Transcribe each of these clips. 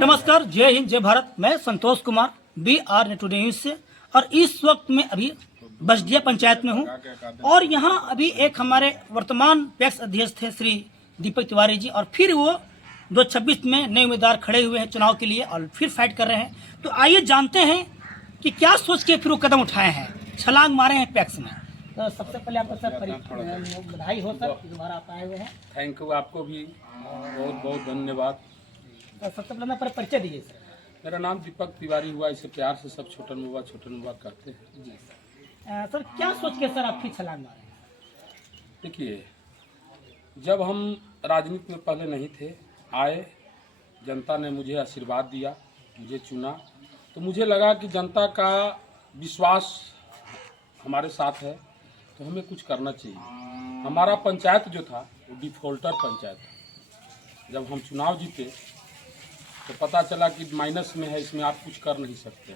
नमस्कार, जय हिंद, जय भारत। मैं Santosh Kumar BR today news से, और इस वक्त मैं अभी बसडिया पंचायत में हूं। और यहां अभी एक हमारे वर्तमान पैक्स अध्यक्ष थे श्री दीपक तिवारी जी, और फिर वो 2026 में नए उम्मीदवार खड़े हुए हैं चुनाव के लिए और फिर फाइट कर रहे हैं। तो आइए जानते हैं कि क्या सोच के फिर वो कदम उठाए हैं, छलांग मारे हैं पैक्स में। तो सबसे पहले आपको सर बधाई हो सर, दोबारा आप आए हुए हैं। थैंक यू, आपको भी बहुत बहुत धन्यवाद। तो सबसे पहले अपना परिचय दीजिए सर। मेरा नाम दीपक तिवारी हुआ, इसे प्यार से सब छोटन बुआ कहते हैं। जी सर, क्या सोच के सर आप फिर छलांग मारे हैं? देखिए, जब हम राजनीति में पहले नहीं थे, आए, जनता ने मुझे आशीर्वाद दिया, मुझे चुना, तो मुझे लगा कि जनता का विश्वास हमारे साथ है तो हमें कुछ करना चाहिए। हमारा पंचायत जो था वो डिफॉल्टर पंचायत था। जब हम चुनाव जीते तो पता चला कि माइनस में है, इसमें आप कुछ कर नहीं सकते।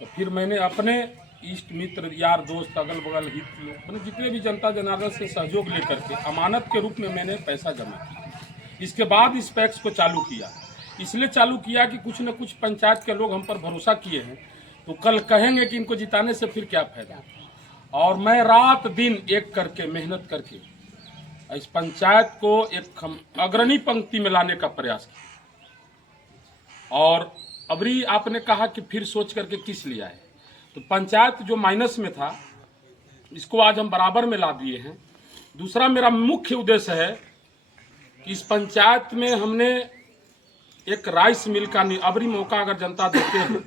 तो फिर मैंने अपने इष्ट मित्र, यार दोस्त, अगल बगल हित लोग, मैंने जितने भी जनता जनार्दन से सहयोग लेकर के अमानत के रूप में मैंने पैसा जमा किया। इसके बाद इस पैक्स को चालू किया। इसलिए चालू किया कि कुछ न कुछ पंचायत के लोग हम पर भरोसा किए हैं, तो कल कहेंगे कि इनको जिताने से फिर क्या फायदा। और मैं रात दिन एक करके मेहनत करके इस पंचायत को एक अग्रणी पंक्ति में लाने का प्रयास किया। और अबरी आपने कहा कि फिर सोच करके किस लिए आए, तो पंचायत जो माइनस में था इसको आज हम बराबर में ला दिए हैं। दूसरा मेरा मुख्य उद्देश्य है कि इस पंचायत में हमने एक राइस मिल का, अबरी मौका अगर जनता देते हैं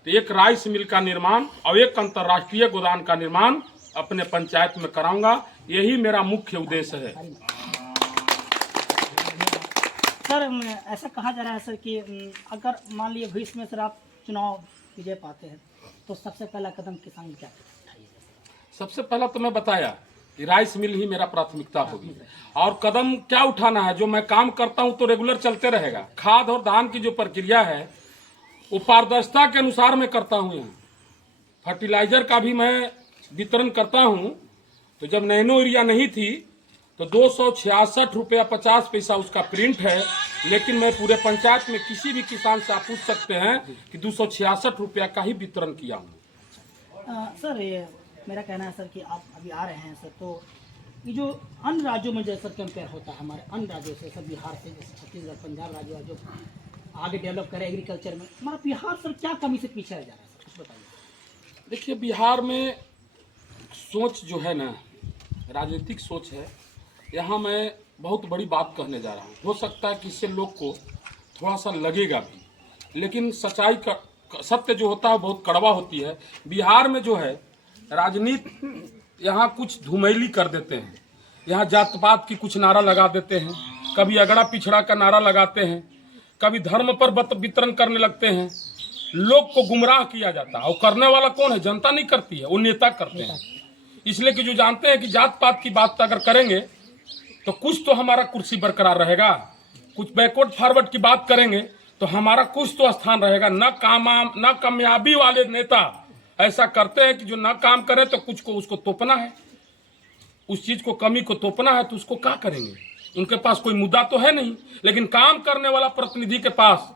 तो एक राइस मिल का निर्माण और एक अंतर्राष्ट्रीय गोदाम का निर्माण अपने पंचायत में कराऊंगा। यही मेरा मुख्य उद्देश्य है। सर, ऐसा कहा जा रहा है सर कि अगर मान लीजिए भविष्य में सर आप चुनाव विजय पाते हैं तो सबसे पहला कदम किसान क्या उठाइएगा? सबसे पहला तो मैं बताया कि राइस मिल ही मेरा प्राथमिकता होगी। और कदम क्या उठाना है, जो मैं काम करता हूं तो रेगुलर चलते रहेगा। खाद और धान की जो प्रक्रिया है वो पारदर्शिता के अनुसार मैं करता हूं। यहाँ फर्टिलाइजर का भी मैं वितरण करता हूं। तो जब नैनो यूरिया नहीं थी तो 266 रुपया 50 पैसा उसका प्रिंट है, लेकिन मैं पूरे पंचायत में किसी भी किसान से आप पूछ सकते हैं कि 266 रुपया का ही वितरण किया हूँ। सर, ये मेरा कहना है सर कि आप अभी आ रहे हैं सर, तो ये जो अन्य राज्यों में जैसा कंपेयर होता है हमारे अन्य राज्यों से, सर बिहार से, जैसे छत्तीसगढ़, पंजाब राज्य जो आगे डेवलप करे एग्रीकल्चर में, हमारा बिहार सर क्या कमी से पीछे रह जा रहा है सर, कुछ बताइए। देखिए, बिहार में सोच जो है ना, राजनीतिक सोच है। यहाँ मैं बहुत बड़ी बात कहने जा रहा हूँ। हो सकता है कि इससे लोग को थोड़ा सा लगेगा भी, लेकिन सच्चाई का सत्य जो होता है बहुत कड़वा होती है। बिहार में जो है राजनीति, यहाँ कुछ धुमैली कर देते हैं। यहाँ जात पात की कुछ नारा लगा देते हैं, कभी अगड़ा पिछड़ा का नारा लगाते हैं, कभी धर्म पर वितरण करने लगते हैं। लोग को गुमराह किया जाता है। और करने वाला कौन है? जनता नहीं करती है, वो नेता करते हैं। इसलिए कि जो जानते हैं कि जात पात की बात अगर करेंगे तो कुछ तो हमारा कुर्सी बरकरार रहेगा, कुछ बैकवर्ड फॉरवर्ड की बात करेंगे तो हमारा कुछ तो स्थान रहेगा। न कामयाबी वाले नेता ऐसा करते हैं कि जो ना काम करे तो कुछ को उसको तोपना है, उस चीज को कमी को तोपना है, तो उसको क्या करेंगे? उनके पास कोई मुद्दा तो है नहीं, लेकिन काम करने वाला प्रतिनिधि के पास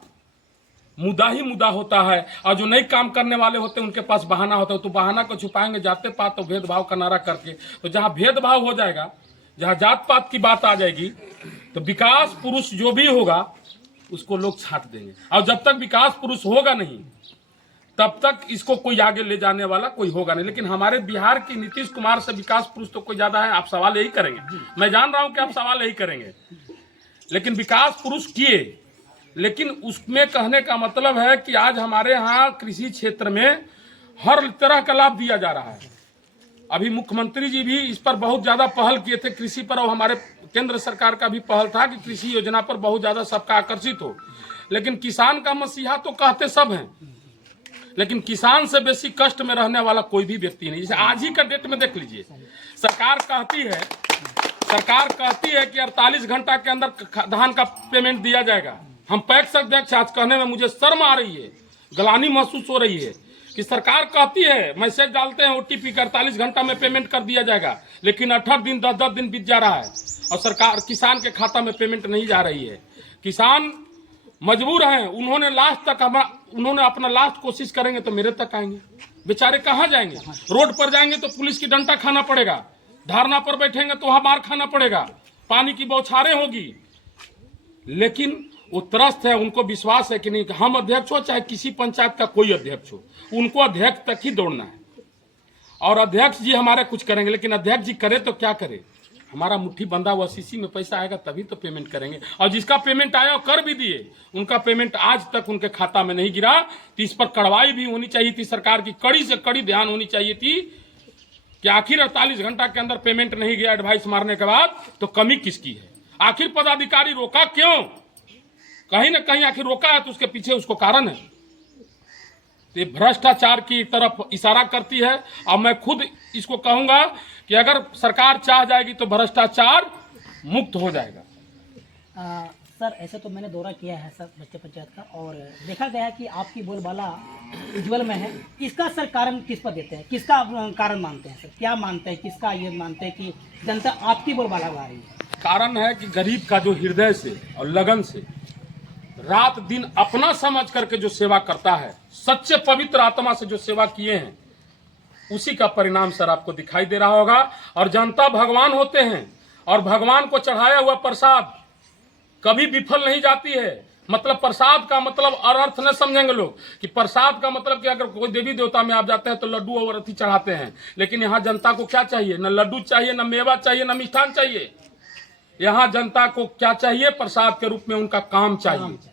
मुद्दा ही मुद्दा होता है। और जो नहीं काम करने वाले होते हैं उनके पास बहाना होता है। तो बहाना को छुपाएंगे जाते पात तो भेदभाव का नारा करके। तो जहां भेदभाव हो जाएगा, जहां जात पात की बात आ जाएगी, तो विकास पुरुष जो भी होगा उसको लोग छांट देंगे। और जब तक विकास पुरुष होगा नहीं तब तक इसको कोई आगे ले जाने वाला कोई होगा नहीं। लेकिन हमारे बिहार की नीतीश कुमार से विकास पुरुष तो कोई ज्यादा है। आप सवाल यही करेंगे, मैं जान रहा हूं कि आप सवाल यही करेंगे, लेकिन विकास पुरुष किए। लेकिन उसमें कहने का मतलब है कि आज हमारे यहाँ कृषि क्षेत्र में हर तरह का लाभ दिया जा रहा है। अभी मुख्यमंत्री जी भी इस पर बहुत ज्यादा पहल किए थे कृषि पर, और हमारे केंद्र सरकार का भी पहल था कि कृषि योजना पर बहुत ज्यादा सबका आकर्षित हो। लेकिन किसान का मसीहा तो कहते सब हैं, लेकिन किसान से बेसी कष्ट में रहने वाला कोई भी व्यक्ति नहीं। जैसे आज ही का डेट में देख लीजिए, सरकार कहती है कि 48 घंटा के अंदर धान का पेमेंट दिया जाएगा। हम पैक्स अध्यक्ष आज कहने में मुझे शर्म आ रही है, गलानी महसूस हो रही है कि सरकार कहती है, मैसेज डालते हैं OTP का 48 घंटा में पेमेंट कर दिया जाएगा, लेकिन 18 दिन 10 दिन बीत जा रहा है और सरकार किसान के खाता में पेमेंट नहीं जा रही है। किसान मजबूर हैं। उन्होंने अपना लास्ट कोशिश करेंगे तो मेरे तक आएंगे। बेचारे कहाँ जाएंगे? रोड पर जाएंगे तो पुलिस की डंडा खाना पड़ेगा, धरना पर बैठेंगे तो वहां मार खाना पड़ेगा, पानी की बौछारें होगी। लेकिन वो त्रस्त है, उनको विश्वास है कि नहीं, हम अध्यक्ष हो चाहे किसी पंचायत का कोई अध्यक्ष हो, उनको अध्यक्ष तक ही दौड़ना है। और अध्यक्ष जी हमारे कुछ करेंगे, लेकिन अध्यक्ष जी करे तो क्या करे? हमारा मुट्ठी बंधा हुआ सीसी में पैसा आएगा तभी तो पेमेंट करेंगे। और जिसका पेमेंट आया और कर भी दिए, उनका पेमेंट आज तक उनके खाता में नहीं गिरा। तो इस पर कार्रवाई भी होनी चाहिए थी, सरकार की कड़ी से कड़ी ध्यान होनी चाहिए थी कि आखिर 48 घंटा के अंदर पेमेंट नहीं गया एडवाइस मारने के बाद, तो कमी किसकी है? आखिर पदाधिकारी रोका क्यों? कहीं ना कहीं आखिर रोका है तो उसके पीछे उसको कारण है। तो ये भ्रष्टाचार की तरफ इशारा करती है। और मैं खुद इसको कहूंगा कि अगर सरकार चाह जाएगी तो भ्रष्टाचार मुक्त हो जाएगा। सर ऐसे तो मैंने दौरा किया है सर बस्ती पंचायत का, और देखा गया है कि आपकी बोलबाला उज्जवल में है। इसका सर कारण किस पर देते हैं, किसका कारण मानते हैं सर? क्या मानते हैं, किसका ये मानते हैं कि जनता आपकी बोलबाला गा रही है? कारण है कि गरीब का जो हृदय से और लगन से रात दिन अपना समझ करके जो सेवा करता है, सच्चे पवित्र आत्मा से जो सेवा किए हैं, उसी का परिणाम सर आपको दिखाई दे रहा होगा। और जनता भगवान होते हैं, और भगवान को चढ़ाया हुआ प्रसाद कभी विफल नहीं जाती है। मतलब प्रसाद का मतलब अर्थ न समझेंगे लोग कि प्रसाद का मतलब कि अगर कोई देवी देवता में आप जाते हैं तो लड्डू और अर्थी चढ़ाते हैं, लेकिन यहाँ जनता को क्या चाहिए? न लड्डू चाहिए, न मेवा चाहिए, न मिष्ठान चाहिए। यहाँ जनता को क्या चाहिए? प्रसाद के रूप में उनका काम चाहिए।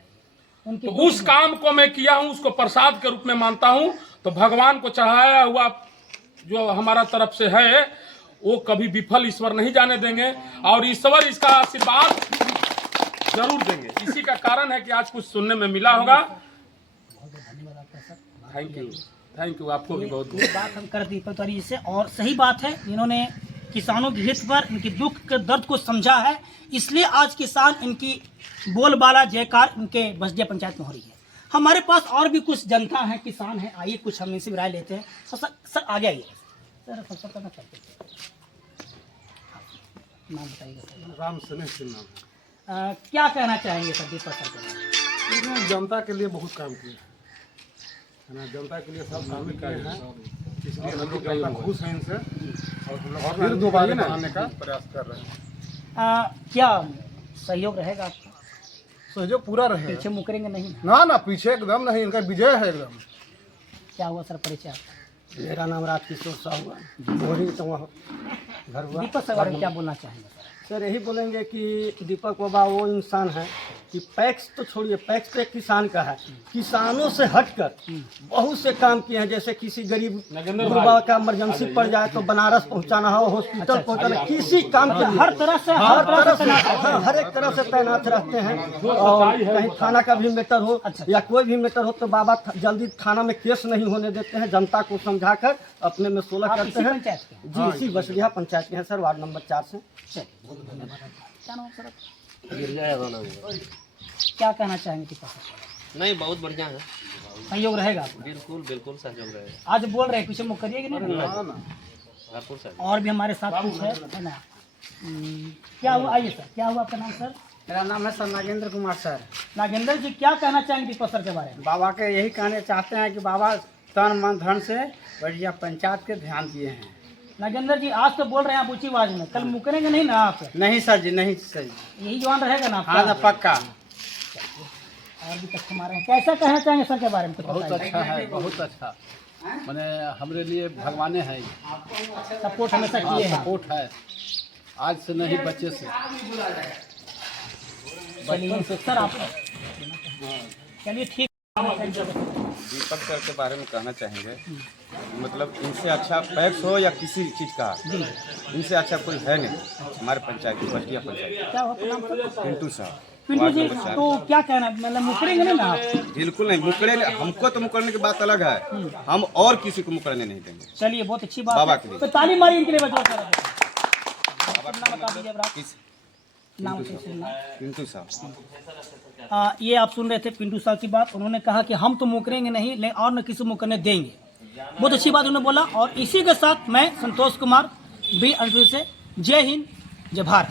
तो उस काम को मैं किया हूं, उसको प्रसाद के रूप में मानता हूं। तो भगवान को चढ़ाया हुआ जो हमारा तरफ से है वो कभी विफल ईश्वर नहीं जाने देंगे, और ईश्वर इसका आशीर्वाद जरूर देंगे। इसी का कारण है कि आज कुछ सुनने में मिला होगा। बहुत धन्यवाद आपका सर। थैंक यू आपको भी बहुत। ये बात हम कर दीपक तौरी से, और सही बात है, इन्होंने किसानों के हित पर, इनकी दुख के दर्द को समझा है, इसलिए आज किसान इनकी बोलबाला जयकार इनके बस्दिया पंचायत में हो रही है। हमारे पास और भी कुछ जनता है, किसान है, आइए कुछ हम इनसे राय लेते हैं। सर आगे आइए सर, फलसफा करना चाहते हैं, नाम बताइएगा सर। राम सनेह सिंह नाम। क्या कहना चाहेंगे सर दीपक सर के बारे में? इन्होंने जनता के लिए बहुत काम किया है ना, जनता के लिए सब काम किए हैं, इसलिए हम लोग जनता खुश हैं इनसे, और हम लोग फिर दोबारा बनाने का प्रयास कर रहे हैं। क्या सहयोग रहेगा आपका? सहयोग पूरा रहेगा, पीछे मुकरेंगे नहीं? ना पीछे एकदम नहीं, इनका विजय है एकदम। क्या हुआ सर परिचय आपका? मेरा नाम राजकिशोर साहू है, घर हुआ। दीपक सर बारे में क्या बोलना चाहेंगे सर? सर यही बोलेंगे कि दीपक बाबा वो इंसान है कि पैक्स तो छोड़िए, पैक्स तो एक किसान का है, किसानों से हटकर बहुत से काम किए हैं। जैसे किसी गरीब गुरबा का इमरजेंसी पड़ जाए तो बनारस पहुंचाना हो, हॉस्पिटल पहुंचाना, किसी काम के लिए हर तरह से हर एक तरह से तैनात रहते हैं। और कहीं थाना का भी मैटर हो या कोई भी मैटर हो तो बाबा जल्दी थाना में केस नहीं होने देते हैं, जनता को समझाकर अपने में सुलह करते हैं। जी इसी बसलिया पंचायत के हैं सर, वार्ड नंबर 4 से। क्या नाम सर? गिरजा यादव नाम है। क्या कहना चाहेंगे दीपक सर? नहीं बहुत बढ़िया है, सहयोग रहेगा आपका? बिल्कुल बिल्कुल सहयोग रहेगा। आज बोल रहे हैं पीछे मुख करिए कि नहीं? भरपूर सहयोग। और भी हमारे साथ कुछ है ना? क्या हुआ? आइए सर, क्या हुआ आपका नाम सर? मेरा नाम है सर नागेंद्र कुमार सर। नागेंद्र जी क्या कहना चाहेंगे दीपक सर के बारे में? बाबा के यही कहने चाहते हैं कि बाबा तन मन धन से बढ़िया पंचायत के ध्यान दिए हैं। नागेंद्र जी आज तो बोल रहे हैं आप ऊंची आवाज में, कल मुकरेंगे नहीं ना आप? नहीं सर जी, नहीं सर जी, यही जवान रहेगा ना हाँ ना आपका? पक्का। और भी तक हमारे हैं, कैसा कहना चाहेंगे सर के बारे में? बहुत अच्छा है, बहुत अच्छा, मैंने हमारे लिए भगवाने हैं, सपोर्ट हमेशा किए हैं। सपोर्ट है, आज से नहीं बच्चे से। चलिए सर आप, चलिए ठीक। दीपक सर के बारे में कहना चाहेंगे, मतलब इनसे अच्छा पैक्स हो या किसी चीज़ का, इनसे अच्छा कोई है नहीं हमारे पंचायत की, बस्दिया पंचायत। क्या होता नाम सर? पिंटू साहब। पिंटू जी तो क्या कहना, मतलब मुकरेंगे नहीं ना आप? बिल्कुल नहीं मुकरे, हमको तो मुकरने की बात अलग है, हम और किसी को मुकरने नहीं देंगे। चलिए बहुत अच्छी बात बाबा है, के लिए। तो ताली मारिए इनके लिए बचा कर। नाम बता दीजिए आप। किस नाम से सुनना। पिंटू साहब। ये आप सुन रहे थे पिंटू साहब की बात। उन्होंने कहा कि हम तो मुकरेंगे नहीं, लेकिन और न किसी मुकरने देंगे। बहुत अच्छी बात उन्होंने बोला। और इसी के साथ मैं संतोष कुमार बी से, जय हिंद जय भारत।